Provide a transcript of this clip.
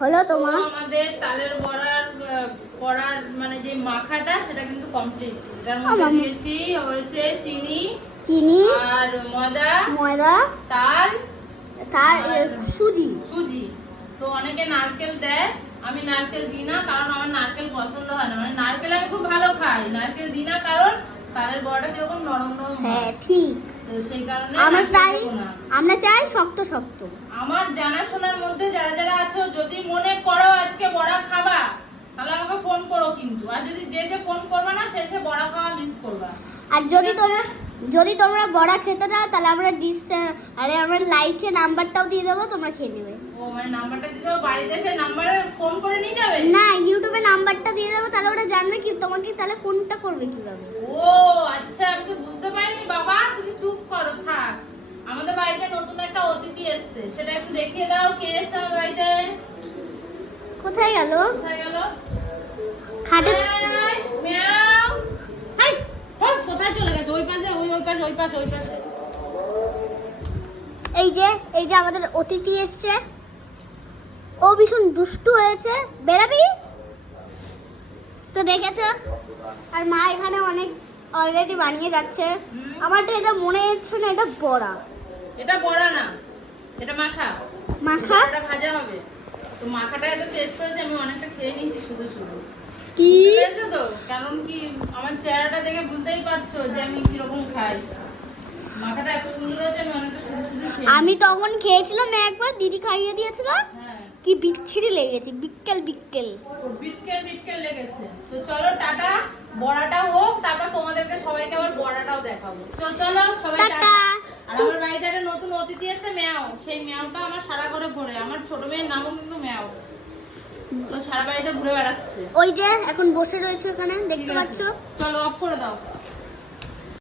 হলো তোমার আমাদের তালের বড়ার মানে যে মাখাটা সেটা কিন্তু কমপ্লিট। এটার মধ্যে দিয়েছি হয়েছে চিনি আর ময়দা তাল সুজি। তো অনেকে নারকেল দেয়, আমি নারকেল দিই না কারণ আমার নারকেল পছন্দ হয় না। মানে নারকেল আমি খুব ভালো খাই, নারকেল দিই না কারণ তালের বড়াটা কিরকম নরম নরম। হ্যাঁ ঠিক, তো সেই কারণে আমরা চাই শক্ত শক্ত। আমার জানাশোনার মধ্যে যারা যারা আছো, যদি মনে করো আজকে বড়া খাবা তাহলে আমাকে ফোন করো কিন্তু। আর যদি যে ফোন করবে না সে বড়া খাওয়া মিস করবা। আর যদি তোমরা বড়া খেতে চাও তাহলে আমরা লাইকে নাম্বারটাও দিয়ে দেবো, তোমরা খেয়ে নেবে। ও মানে নাম্বারটা দিয়ে দেবো, বাড়িতে এসে নাম্বারে ফোন করে নিয়ে যাবে? না, ইউটিউবে নাম্বারটা দিয়ে দেবো, তাহলে ওরা জানবে কি তোমাকে তাহলে ফোনটা করবে কিভাবে। ও আচ্ছা, আমি তো বুঝতে পারিনি বাবা, তুমি চুপ করো থাক। আমাদের বাড়িতে নতুন একটা অতিথি এসেছে, সেটা একটু দেখিয়ে দাও। কে এসেছে আমার বাড়িতে? কোথায় গেল? খাটে মিয়াও। হাই কোথায় চলে গেছে? ওই পাশে। এই যে আমাদের অতিথি এসছে, ও ভীষণ দুষ্টু হয়েছে। বেরাবি তো দেখেছো? আর মা এখানে অনেক অলরেডি বানিয়ে যাচ্ছে। আমার তো এটা মনে হচ্ছে না এটা বড়া। এটা বড়া না, এটা মাখা। এটা ভাজা হবে। তো মাখাটা এত টেস্ট হয়েছে, আমি অনেকটা খেয়ে নিয়েছি শুধু কি বুঝেছো তো? কারণ কি আমার চেহারাটা দেখে বুঝতেই পারছো যে আমি কিরকম খাই। মাখাটা এত সুন্দর হয়েছে, আমি অনেকটা শুধু খেয়ে। আমি তখন খেয়েছিলাম একবার, দিদি খাইয়ে দিয়েছিল। হ্যাঁ, কি বিচ্ছিরি লেগেছে, বিক্কেল লেগেছে। তো চলো টাটা, বড়াটা হোক, তারপর তোমাদেরকে সবাইকে আবার বড়াটাও দেখাবো। চলো সবাই টাটা। আর আমার বাড়িতে একটা নতুন অতিথি এসেছে, মিয়াও। সেই মিয়াওটা আমার সারা ঘরে ঘোরে। আমার ছোট মেয়ের নামও কিন্তু মিয়াও। তো সারা বাড়িতে ঘুরে বেড়াচ্ছে। ওই যে এখন বসে রয়েছে ওখানে, দেখতে পাচ্ছ? চলো অফ করে দাও।